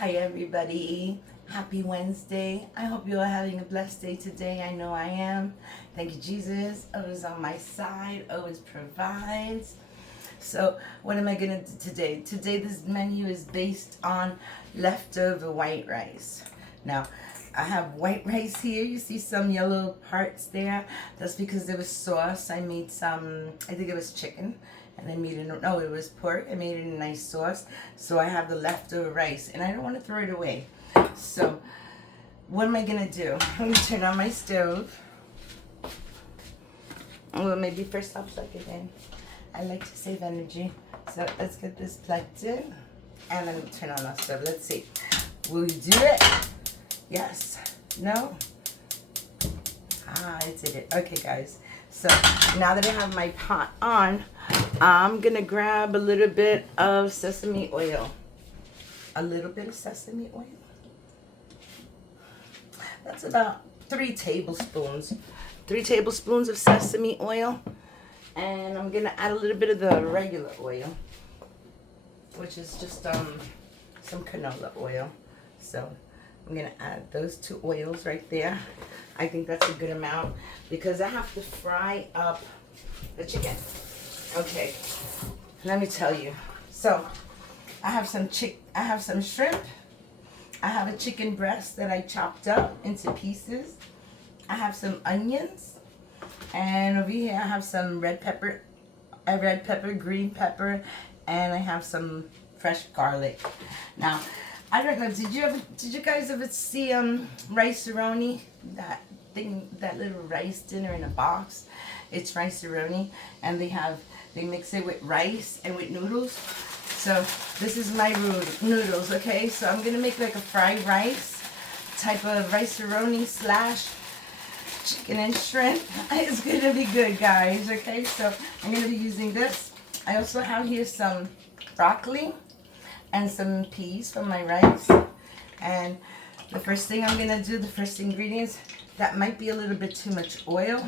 Hi everybody. Happy Wednesday. I hope you are having a blessed day today. I know I am. Thank you, Jesus. Always on my side, always provides. So what am I gonna do today? Today this menu is based on leftover white rice. Now I have white rice here. You see some yellow parts there. That's because there was sauce. I made some, I think it was chicken. And I made it, no, it was pork. I made it in a nice sauce. So I have the leftover rice and I don't want to throw it away. So what am I going to do? I'm going to turn on my stove. Well, maybe first I'll plug it in. I like to save energy. So let's get this plugged in. And then turn on our stove. Let's see. Will you do it? Yes. No? I did it. Okay, guys. So now that I have my pot on, I'm going to grab a little bit of sesame oil. A little bit of sesame oil. That's about 3 tablespoons. 3 tablespoons of sesame oil. And I'm going to add a little bit of the regular oil, which is just some canola oil. So I'm going to add those 2 oils right there. I think that's a good amount because I have to fry up the chicken. Okay, let me tell you. So I have some shrimp. I have a chicken breast that I chopped up into pieces. I have some onions, and over here I have some red pepper, green pepper, and I have some fresh garlic. Now, I don't know. Did you guys ever see rice-a-roni? That thing, that little rice dinner in a box. It's rice-a-roni, and they mix it with rice and with noodles. So this is my noodles. Okay, so I'm gonna make like a fried rice type of rice-a-roni / chicken and shrimp. It's gonna be good, guys. Okay, so I'm gonna be using this. I also have here some broccoli and some peas from my rice. And the first thing I'm gonna do, the first ingredients, that might be a little bit too much oil,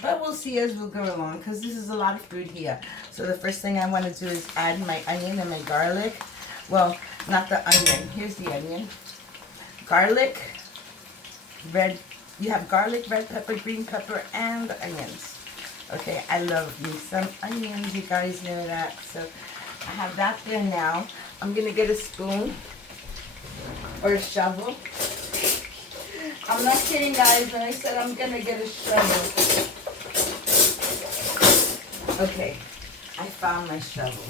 but we'll see as we'll go along because this is a lot of food here. So the first thing I want to do is add my onion and my garlic. Well, not the onion. Here's the onion. Garlic, you have garlic, red pepper, green pepper, and the onions. Okay, I love me some onions. You guys know that. So I have that there now. I'm going to get a spoon or a shovel. I'm not kidding, guys, when I said I'm going to get a shovel. Okay, I found my shovel.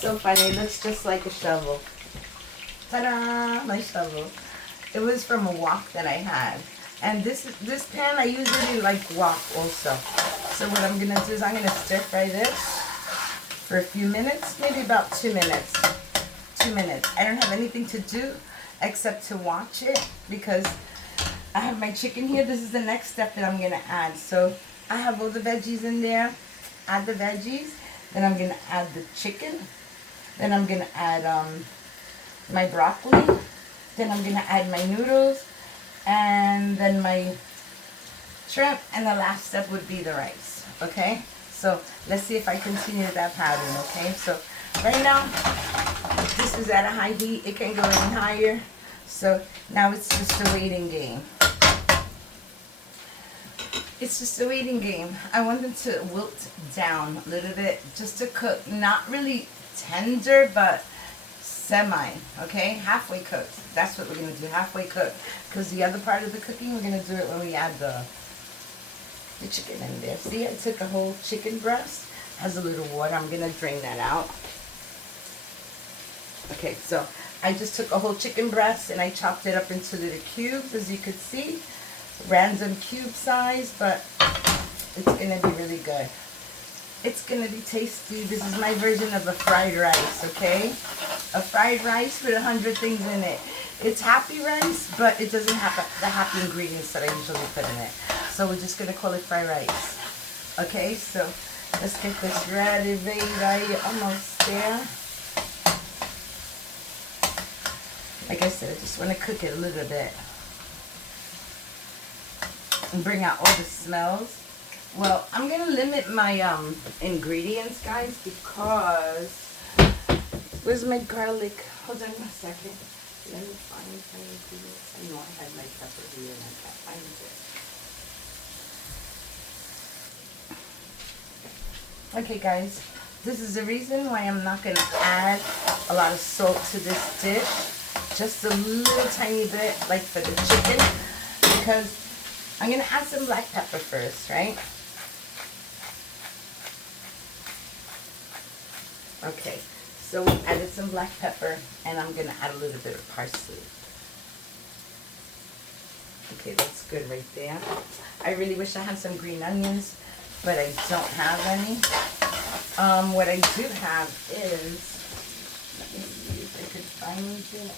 So funny, it looks just like a shovel. Ta-da! My shovel. It was from a wok that I had. And this pan, I usually like wok also. So what I'm going to do is I'm going to stir fry this for a few minutes, maybe about 2 minutes. 2 minutes. I don't have anything to do except to watch it because I have my chicken here. This is the next step that I'm going to add. So I have all the veggies in there. Add the veggies. Then I'm going to add the chicken. Then I'm going to add my broccoli. Then I'm going to add my noodles. And then my shrimp. And the last step would be the rice. Okay? So let's see if I continue that pattern. Okay? So right now, this is at a high heat. It can go any higher. So now it's just a waiting game. It's just a waiting game. I want them to wilt down a little bit just to cook. Not really tender, but semi. Okay? Halfway cooked. That's what we're going to do. Halfway cooked. Because the other part of the cooking, we're going to do it when we add the chicken in there. See, I took a whole chicken breast. Has a little water. I'm going to drain that out. Okay, so I just took a whole chicken breast and I chopped it up into little cubes, as you could see. Random cube size, but it's going to be really good. It's going to be tasty. This is my version of a fried rice, okay? A fried rice with 100 things in it. It's happy rice, but it doesn't have the happy ingredients that I usually put in it. So we're just going to call it fried rice. Okay, so let's get this ready, baby. Almost there. Like I said, I just want to cook it a little bit. And bring out all the smells. Well, I'm going to limit my ingredients, guys, because Where's my garlic? Hold on a second. Let me find my ingredients. I know I had my pepper here and I can't find it. Okay guys, this is the reason why I'm not going to add a lot of salt to this dish. Just a little tiny bit, like for the chicken, because I'm going to add some black pepper first, right? Okay, so we added some black pepper, and I'm going to add a little bit of parsley. Okay, that's good right there. I really wish I had some green onions, but I don't have any. What I do have is, let me see if I could find it.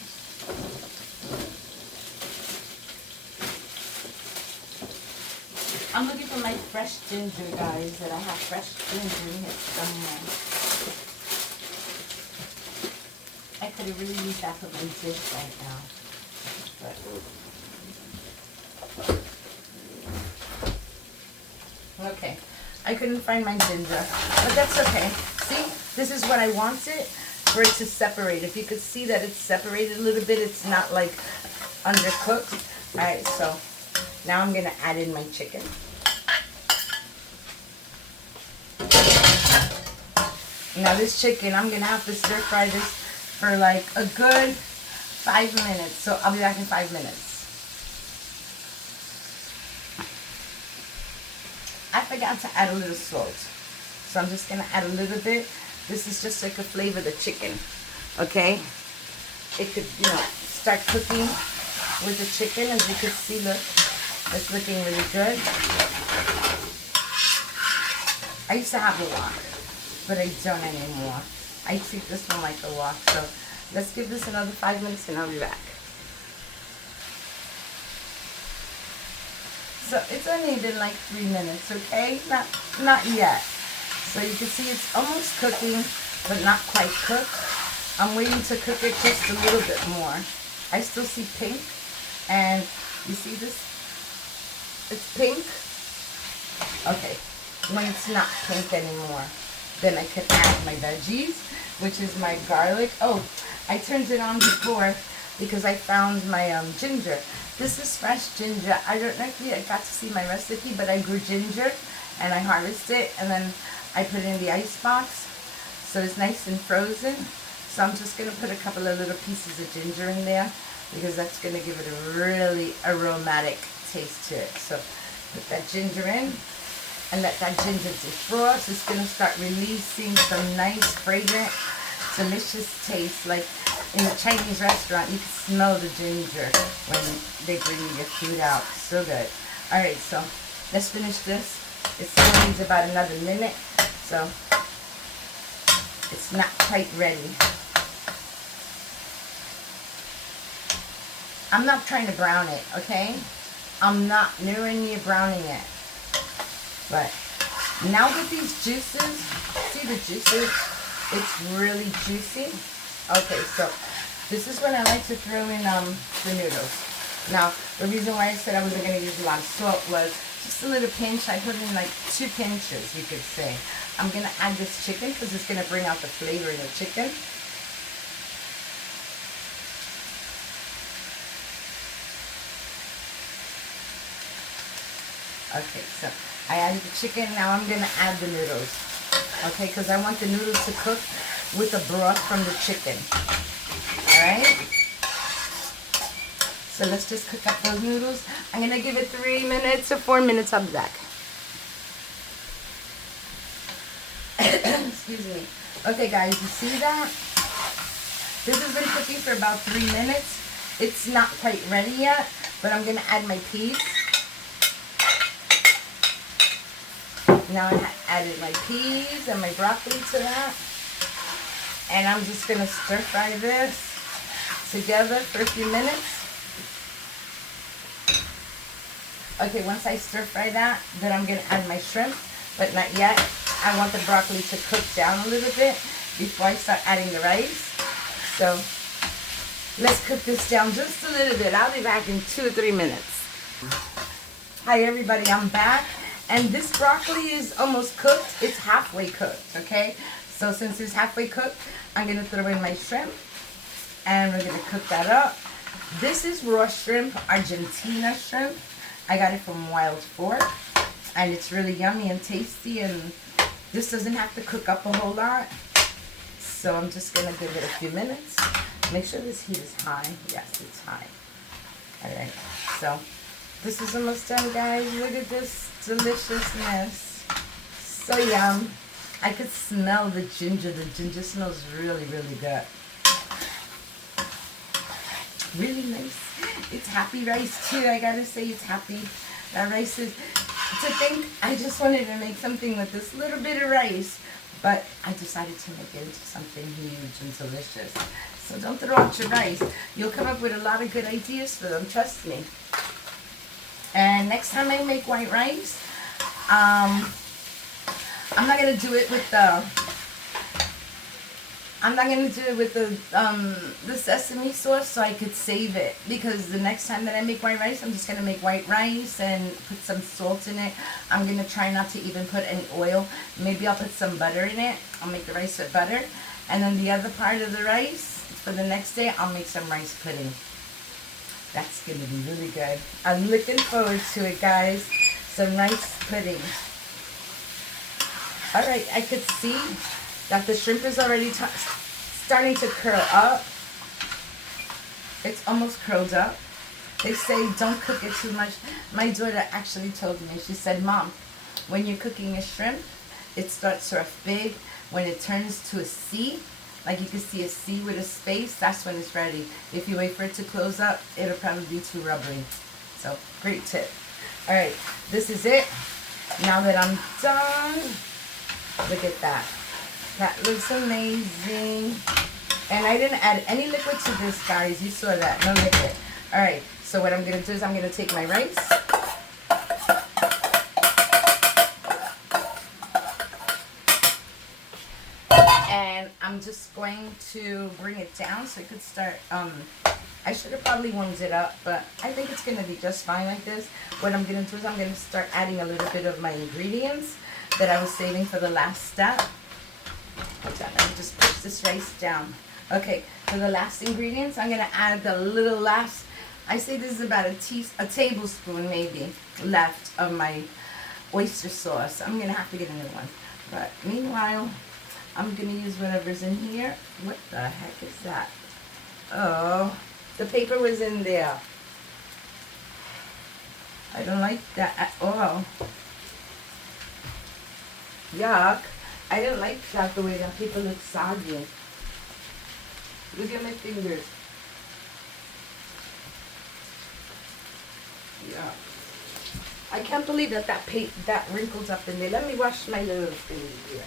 I'm looking for my fresh ginger, guys, that I have fresh ginger in here somewhere. I could have really used that for my dish right now. But, okay, I couldn't find my ginger, but that's okay. See, this is what I wanted, for it to separate. If you could see that it's separated a little bit, it's not like undercooked. All right, so now I'm gonna add in my chicken. Now this chicken, I'm gonna have to stir fry this for like a good 5 minutes. So I'll be back in 5 minutes. I forgot to add a little salt. So I'm just gonna add a little bit. This is just so it could flavor the chicken, okay? It could, you know, start cooking with the chicken. As you can see, look, it's looking really good. I used to have a wok, but I don't anymore. I treat this one like a wok, so let's give this another 5 minutes and I'll be back. So it's only been like 3 minutes, okay? Not yet. So you can see it's almost cooking, but not quite cooked. I'm waiting to cook it just a little bit more. I still see pink, and you see this? It's pink. Okay, when it's not pink anymore, then I can add my veggies, which is my garlic. Oh, I turned it on before because I found my ginger. This is fresh ginger. I don't know if you got to see my recipe, but I grew ginger and I harvested it and then I put it in the ice box so it's nice and frozen. So I'm just going to put a couple of little pieces of ginger in there because that's going to give it a really aromatic taste to it. So put that ginger in and let that ginger defrost. It's going to start releasing some nice, fragrant, delicious taste. Like in a Chinese restaurant, you can smell the ginger when they bring your food out. So good. All right, so let's finish this. It still needs about another minute, so it's not quite ready. I'm not trying to brown it, okay? I'm not nowhere near browning it. But now with these juices, see the juices? It's really juicy. Okay, so this is when I like to throw in the noodles. Now, the reason why I said I wasn't going to use a lot of salt was just a little pinch. I put in like 2 pinches, you could say. I'm going to add this chicken because it's going to bring out the flavor in the chicken. Okay, so I added the chicken. Now I'm going to add the noodles. Okay, because I want the noodles to cook with the broth from the chicken. Alright? So let's just cook up those noodles. I'm going to give it 3 minutes or 4 minutes. I'll be back. Excuse me. Okay, guys, you see that? This has been cooking for about 3 minutes. It's not quite ready yet, but I'm going to add my peas. Now I added my peas and my broccoli to that. And I'm just going to stir fry this together for a few minutes. Okay, once I stir fry that, then I'm going to add my shrimp, but not yet. I want the broccoli to cook down a little bit before I start adding the rice. So let's cook this down just a little bit. I'll be back in 2 or 3 minutes. Hi everybody, I'm back. And this broccoli is almost cooked. It's halfway cooked, okay? So since it's halfway cooked, I'm going to throw in my shrimp. And we're going to cook that up. This is raw shrimp, Argentina shrimp. I got it from Wild Fork. And it's really yummy and tasty. And this doesn't have to cook up a whole lot. So I'm just going to give it a few minutes. Make sure this heat is high. Yes, it's high. Alright, so this is almost done, guys. Look at this deliciousness. So yum. I could smell the ginger. The ginger smells really, really good. Really nice. It's happy rice too. I gotta say, it's happy. That rice is, to think, I just wanted to make something with this little bit of rice, but I decided to make it into something huge and delicious. So don't throw out your rice. You'll come up with a lot of good ideas for them, trust me. And next time I make white rice, I'm not gonna do it with the the sesame sauce, so I could save it, because the next time that I make white rice, I'm just gonna make white rice and put some salt in it. I'm gonna try not to even put any oil. Maybe I'll put some butter in it. I'll make the rice with butter, and then the other part of the rice for the next day, I'll make some rice pudding. That's gonna be really good. I'm looking forward to it, guys. Some rice pudding. All right, I could see that the shrimp is already starting to curl up. It's almost curled up. They say don't cook it too much. My daughter actually told me, she said, Mom, when you're cooking a shrimp, it starts off big. When it turns to a C, like you can see a C with a space, that's when it's ready. If you wait for it to close up, it'll probably be too rubbery. So, great tip. All right, this is it. Now that I'm done, look at that. That looks amazing. And I didn't add any liquid to this, guys. You saw that. No liquid. All right. So what I'm going to do is I'm going to take my rice. And I'm just going to bring it down so it could start. I should have probably warmed it up, but I think it's going to be just fine like this. What I'm going to do is I'm going to start adding a little bit of my ingredients that I was saving for the last step. Hold on, let me just push this rice down. Okay, for the last ingredients, I'm going to add the little last, I say this is about a tablespoon maybe left of my oyster sauce. I'm going to have to get a new one. But meanwhile, I'm going to use whatever's in here. What the heck is that? Oh, the paper was in there. I don't like that at all. Yuck. I don't like that, the way that paper looks soggy. Look at my fingers. Yeah. I can't believe that wrinkles up in there. Let me wash my little thing here.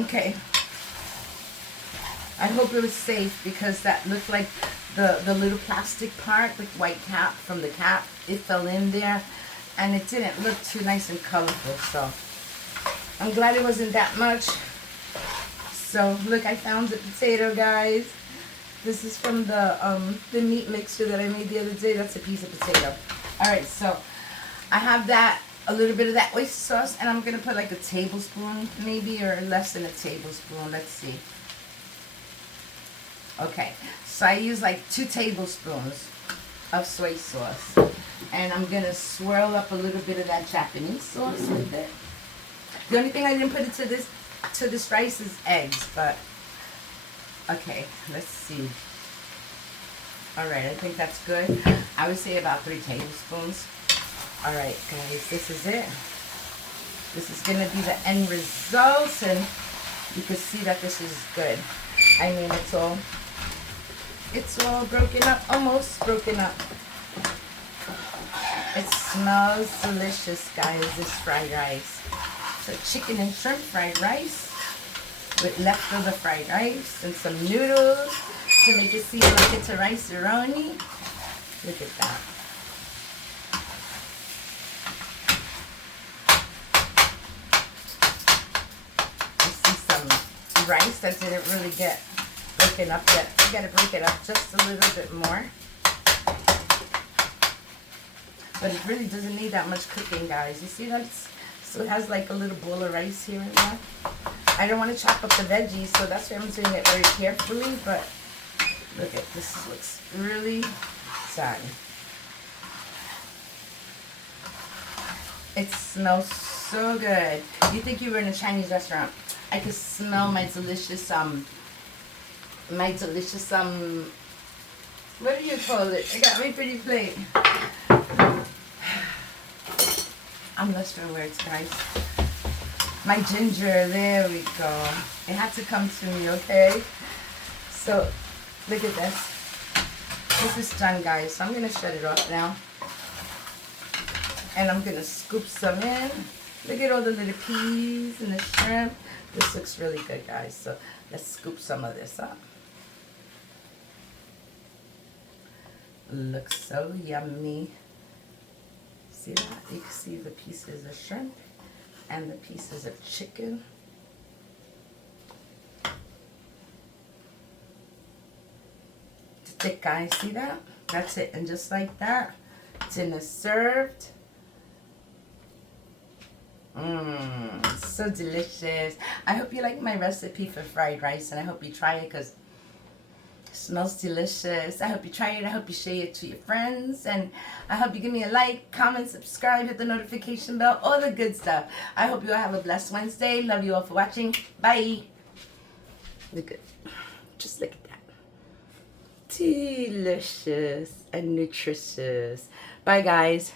Okay. I hope it was safe, because that looked like the little plastic part, the white cap from the cap, it fell in there. And it didn't look too nice and colorful, so I'm glad it wasn't that much. So look, I found the potato, guys. This is from the meat mixture that I made the other day. That's a piece of potato. All right, so I have that, a little bit of that oyster sauce, and I'm gonna put like a tablespoon, maybe, or less than a tablespoon. Let's see. Okay, so I use like 2 tablespoons of soy sauce. And I'm going to swirl up a little bit of that Japanese sauce with it. The only thing I didn't put into this rice is eggs, but okay, let's see. All right, I think that's good. I would say about 3 tablespoons. All right, guys, this is it. This is going to be the end result, and you can see that this is good. I mean, it's all broken up, almost broken up. It smells delicious, guys, this fried rice. So chicken and shrimp fried rice with leftover fried rice and some noodles to make it seem like it's a rice-a-roni. Look at that. You see some rice that didn't really get broken up yet. You gotta break it up just a little bit more. But it really doesn't need that much cooking, guys. You see, that's So it has like a little bowl of rice here and there. I don't want to chop up the veggies, so that's why I'm doing it very carefully, but look at this, looks really sad. It smells so good. You think you were in a Chinese restaurant. I can smell my delicious, what do you call it? I got my pretty plate. I'm lost for words, guys. My ginger, there we go. It had to come to me, okay? So, look at this. This is done, guys. So I'm gonna shut it off now. And I'm gonna scoop some in. Look at all the little peas and the shrimp. This looks really good, guys. So let's scoop some of this up. Looks so yummy. See that? You can see the pieces of shrimp and the pieces of chicken. It's thick, guys. See that? That's it. And just like that, dinner served. So delicious. I hope you like my recipe for fried rice, and I hope you try it because it smells delicious. I hope you try it. I hope you share it to your friends, and I hope you give me a like, comment, subscribe, hit the notification bell, all the good stuff. I hope you all have a blessed Wednesday. Love you all for watching. Bye. Look at, just look at that. Delicious and nutritious. Bye, guys.